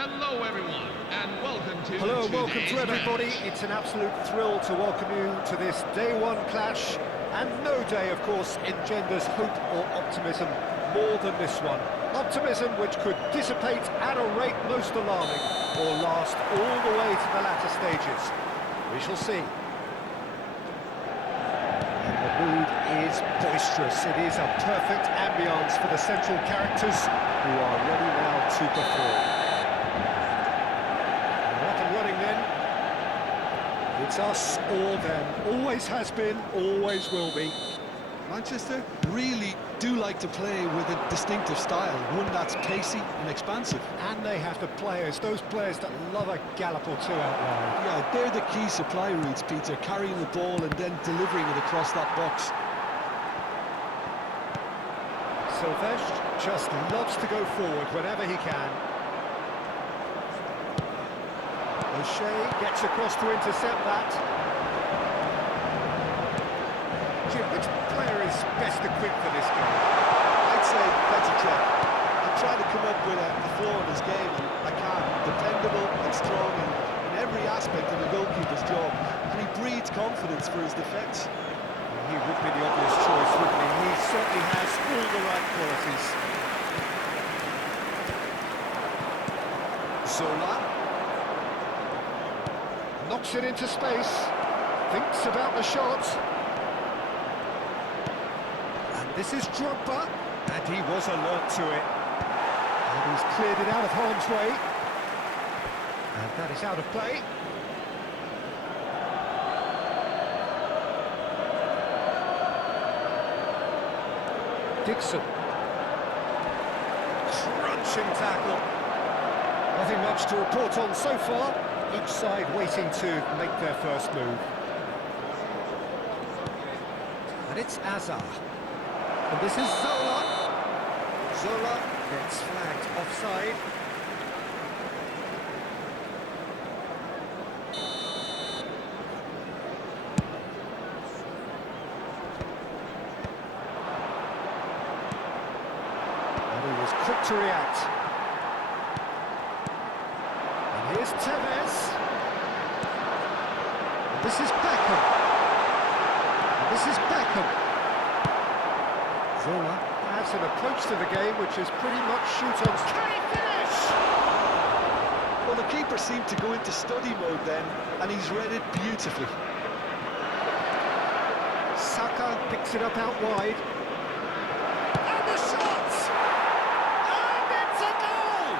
Hello everyone, and welcome to Welcome to everybody. match. It's an absolute thrill to welcome you to this day one clash. And no day, of course, engenders hope or optimism more than this one. Optimism which could dissipate at a rate most alarming, or last all the way to the latter stages. We shall see. And the mood is boisterous. It is a perfect ambience for the central characters who are ready now to perform. Running then. It's us or them. Always has been, always will be. Manchester really do like to play with a distinctive style, one that's pacey and expansive. And they have the players, those players that love a gallop or two out wide. Yeah, they're the key supply routes, Peter, carrying the ball and then delivering it across that box. Sylvestre just loves to go forward whenever he can. O'Shea gets across to intercept that. Jim, which player is best equipped for this game? I'd say Petty Cech. I'm trying to come up with a flaw in his game, and I can't. Dependable and strong in every aspect of a goalkeeper's job, and he breeds confidence for his defence. He would be the obvious choice, wouldn't he? He certainly has all the right qualities. Zola knocks it into space, thinks about the shot. And this is Drogba, and he was alert to it. And he's cleared it out of harm's way. And that is out of play. Dixon. Crunching tackle. Nothing much to report on so far. Each side waiting to make their first move. And it's Azar. And this is Zola. Zola gets flagged offside. And he was quick to react. Here's Tevez. And this is Beckham. And this is Beckham. Zola has an approach to the game which is pretty much shoot on. Can he finish? Well, the keeper seemed to go into study mode then, and he's read it beautifully. Saka picks it up out wide. And the shot! And it's a goal!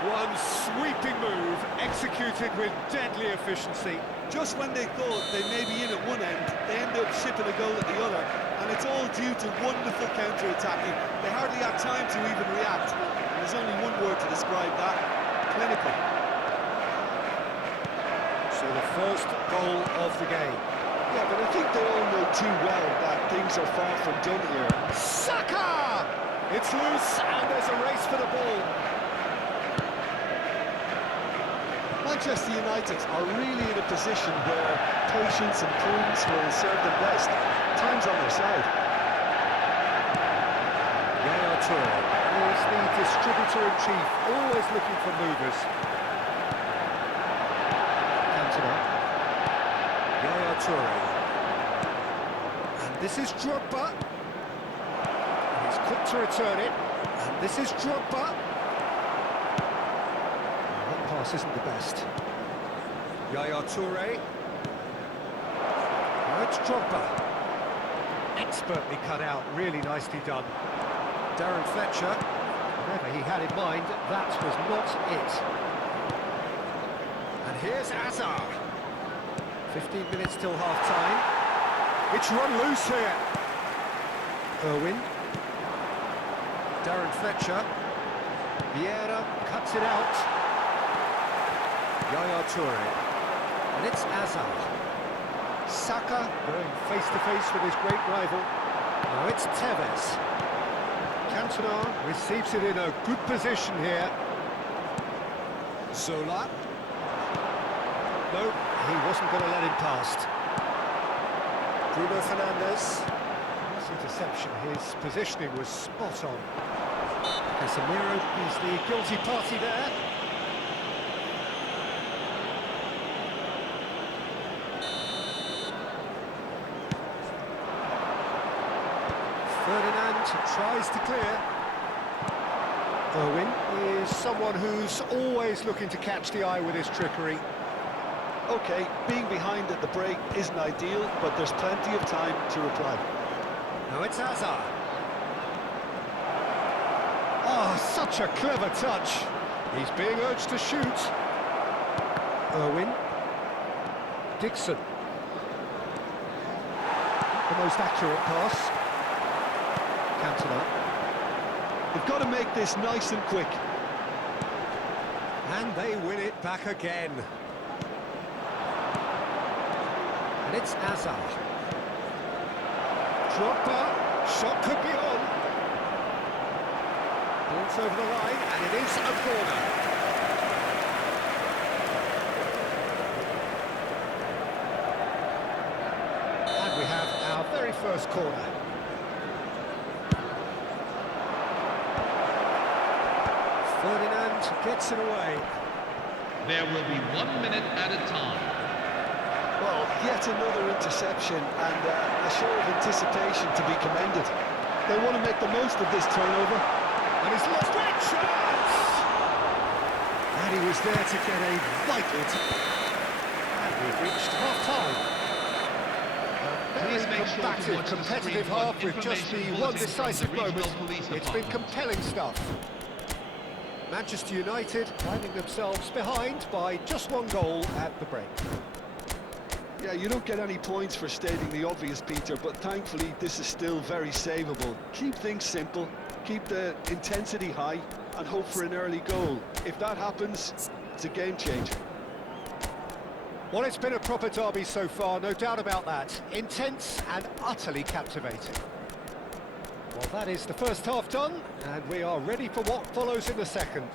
One sweeping move, executed with deadly efficiency. Just when they thought they may be in at one end, they end up shipping a goal at the other, and it's all due to wonderful counter-attacking. They hardly had time to even react. And there's only one word to describe that: clinical. So the first goal of the game. Yeah, but I think they all know too well that things are far from done here. Saka! It's loose, and there's a race for the ball. Manchester United are really in a position where patience and prudence will serve them best. Time's on their side. Yaya Toure is the distributor-in-chief, always looking for movers. Cantona. Yaya Toure. And this is Drogba. He's quick to return it. And this is Drogba. That pass isn't the best. Yaya Toure. Now it's Drogba. Expertly cut out, really nicely done. Darren Fletcher, whatever he had in mind, that was not it. And here's Azar. 15 minutes till half-time. It's run loose here. Irwin. Darren Fletcher. Vieira cuts it out. Yaya Toure. And it's Azar. Saka going face-to-face with his great rival. Now it's Tevez. Cantona receives it in a good position here. Zola. No, he wasn't going to let him past. Bruno Fernandes. Nice interception, his positioning was spot on. Casemiro is the guilty party there. Ferdinand tries to clear. Owen is someone who's always looking to catch the eye with his trickery. OK, being behind at the break isn't ideal, but there's plenty of time to reply. Now it's Hazard. Oh, such a clever touch. He's being urged to shoot. Irwin. Dixon. The most accurate pass. Cantona. They've got to make this nice and quick. And they win it back again. And it's Hazard. Drogba. Shot could be on. Ball's over the line, and it is a corner. And we have our very first corner. Ferdinand gets it away. There will be 1 minute at a time. Well, yet another interception and a show of anticipation to be commended. They want to make the most of this turnover. And he's lost great chance! And he was there to get a vital... And we've reached half-time. Please make sure to Combative, watch the competitive screen for half with just the information one bulletin from the decisive regional moment. police It's been department. compelling stuff. Manchester United finding themselves behind by just one goal at the break. Yeah, you don't get any points for stating the obvious, Peter, but thankfully this is still very savable. Keep things simple, keep the intensity high, and hope for an early goal. If that happens, it's a game changer. Well, it's been a proper derby so far, no doubt about that. Intense and utterly captivating. Well, that is the first half done, and we are ready for what follows in the second.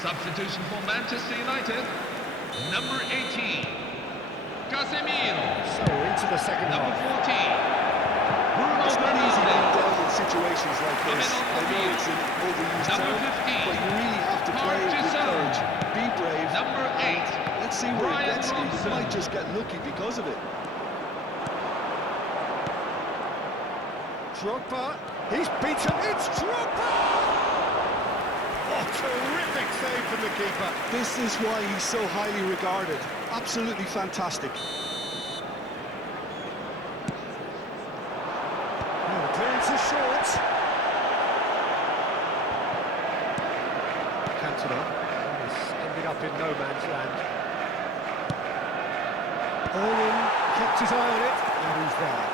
Substitution for Manchester United. Number 18, Casemiro. So, into the second Number half. 14, Bruno It's not easy being Fernandes. down in situations like Coming this. off the I know field. it's an overused Number term, 15, but you really have to play it with Marchisson. courage. Be brave. Number 8, Let's see where Brian it gets you. You Robson. might just get lucky because of it. Drogba. He's beaten. It's Drogba! Oh, terrific save from the keeper. This is why he's so highly regarded. Absolutely fantastic. Oh, the clearance is short. Cantona has ended up in no man's land. Owen kept his eye on it, and he's there.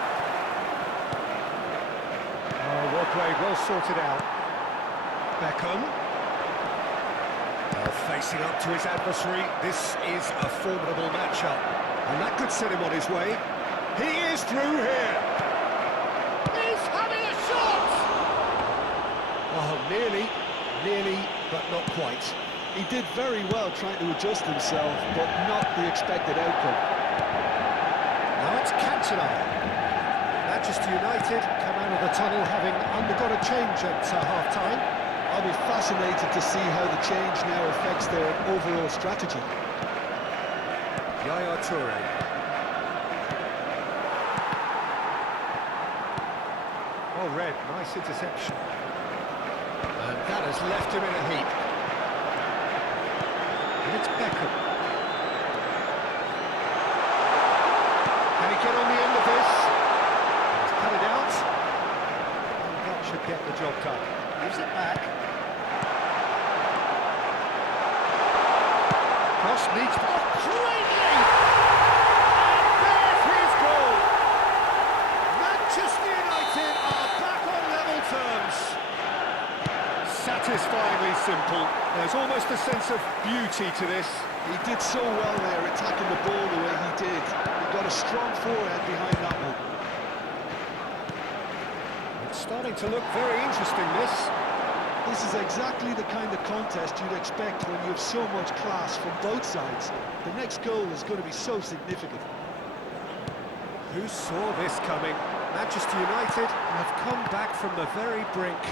Oh, well played, well sorted out. Beckham. Facing up to his adversary, this is a formidable matchup. And that could set him on his way. He is through here. He's having a shot! Oh, nearly, but not quite. He did very well trying to adjust himself, but not the expected outcome. Now it's Cantona. Manchester United come out of the tunnel having undergone a change at half-time. I'll be fascinated to see how the change now affects their overall strategy. Yaya Toure. Oh, Red, nice interception. And that has left him in a heap. And it's Beckham. Can he get on the end of this? He's cut it out. And that should get the job done. Gives it back. Cross needs to... Oh, greatly! And there's his goal! Manchester United are back on level terms. simple. There's almost a sense of beauty to this. He did so well there, attacking the ball the way he did. He got a strong forehand behind that one. It's starting to look very interesting, this. This is exactly the kind of contest you'd expect when you have so much class from both sides. The next goal is going to be so significant. Who saw this coming? Manchester United have come back from the very brink.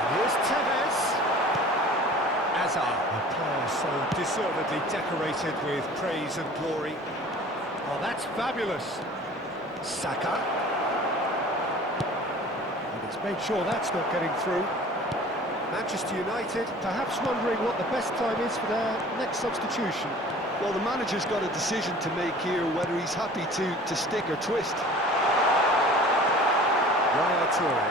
And here's Tevez. Hazard, a player so deservedly decorated with praise and glory. Oh, that's fabulous. Saka. And it's made sure that's not getting through. Manchester United perhaps wondering what the best time is for their next substitution. Well, the manager's got a decision to make here, whether he's happy to stick or twist. Yaya Toure.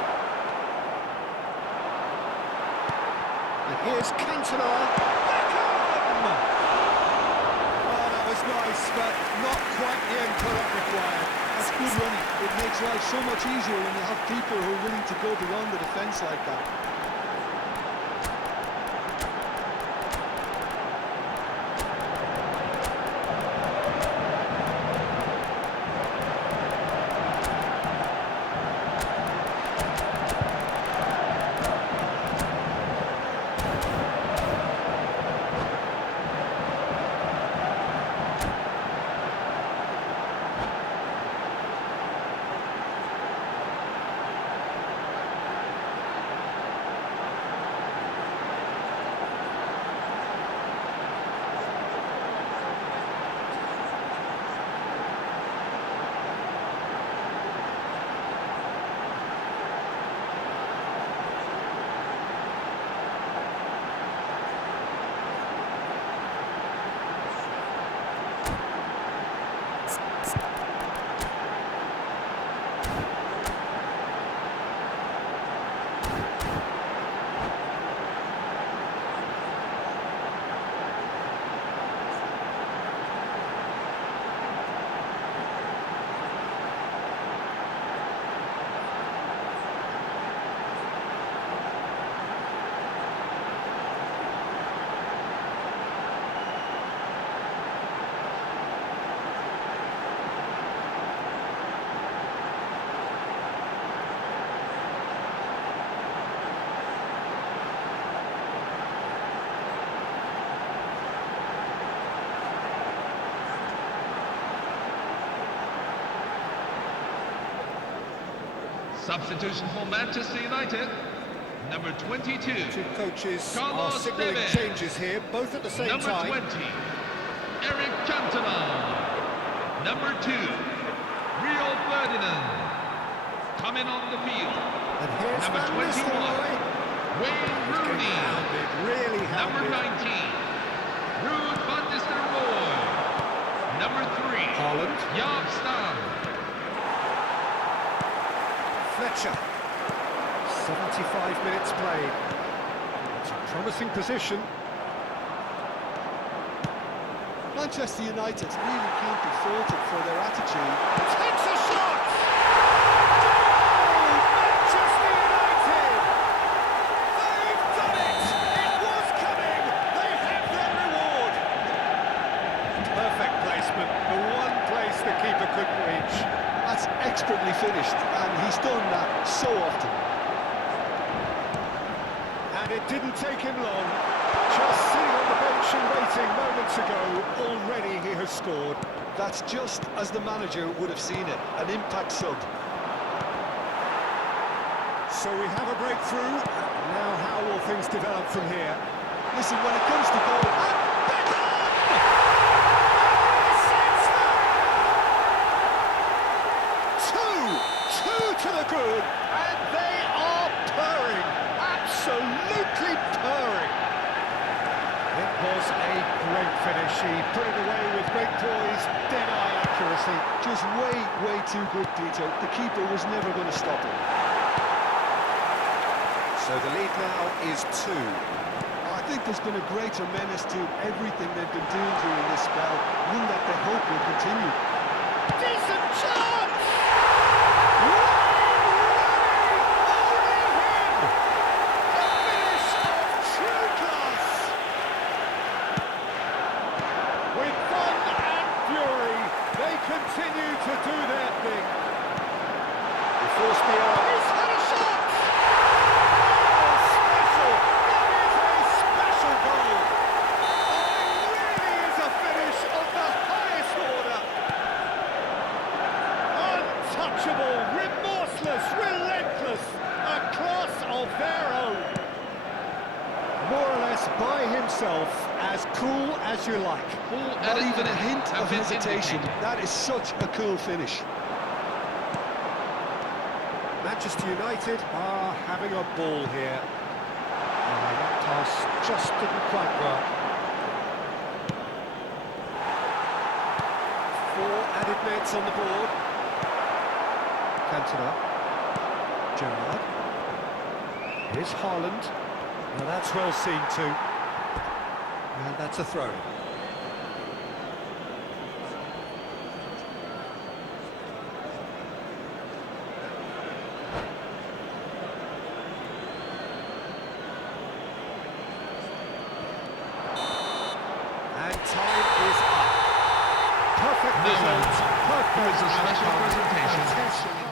And here's Cantona. Beckham! Oh, that was nice, but not quite the end product required. That's good running. It makes life so much easier when you have people who are willing to go beyond the defence like that. Substitution for Manchester United, number 22. Two coaches Carlos are signalling Tevez. changes here, both at the same Number time. 20, Eric Cantona. Number 2, Rio Ferdinand. Coming on the field, And here's number Van 21, Nistelrooy. Wayne He's getting Rooney. hounded, really Number hounded. 19, Ruud van Nistelrooy. Number 3, Haaland. Jaap Stam. Fletcher. 75 minutes played. It's a promising position. Manchester United really can't be faulted for their attitude. Takes a shot! Oh, Manchester United! They've done it! It was coming! They have their reward! Perfect placement, the one place the keeper couldn't reach. That's expertly finished, and he's done that so often. And it didn't take him long. Just sitting on the bench and waiting moments ago, already he has scored. That's just as the manager would have seen it, an impact sub. So we have a breakthrough. Now how will things develop from here? Listen, when it comes to goal, Two to the good, and they are purring, absolutely purring. It was a great finish. He put it away with great poise, dead-eye accuracy. just way too good, Peter. The keeper was never going to stop him. So the lead now is 2. I think there's been a greater menace to everything they've been doing during this spell, one that they hope will continue. Decent chance! continue to do their thing. He forced the error. He's had a shot! Oh, special! That is a special goal! Oh, it really is a finish of the highest order! Untouchable, remorseless, relentless, a class of their own. More or less by himself, as cool as you like. Full Not added even a minutes hint have of been hesitation. indicated. That is such a cool finish. Manchester United are having a ball here. That pass just didn't quite work. 4 added minutes on the board. Cantona. Gerrard. Here's Haaland. Now that's well seen too. And that's a throw. And time is up. Perfect No result. one. Perfect Here is a special outcome. presentation. A test